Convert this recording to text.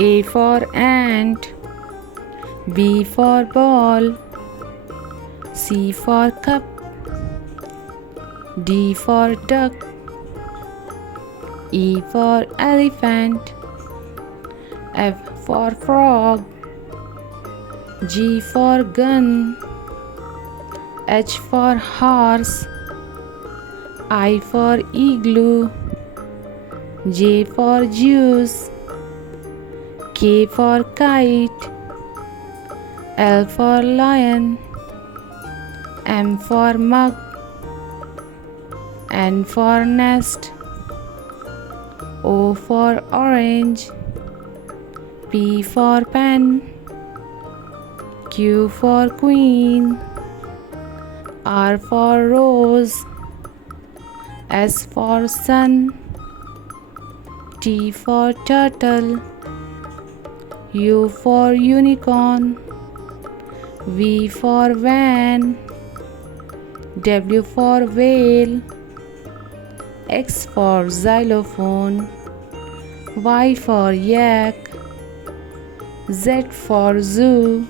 A for ant, B for ball, C for cup, D for duck, E for elephant, F for frog, G for gun, H for horse, I for igloo, J for juice, K for kite, L for lion, M for mug, N for nest, O for orange, P for pen, Q for queen, R for rose, S for sun, T for turtle, U for unicorn, V for van, W for whale, X for xylophone, Y for yak, Z for zoo,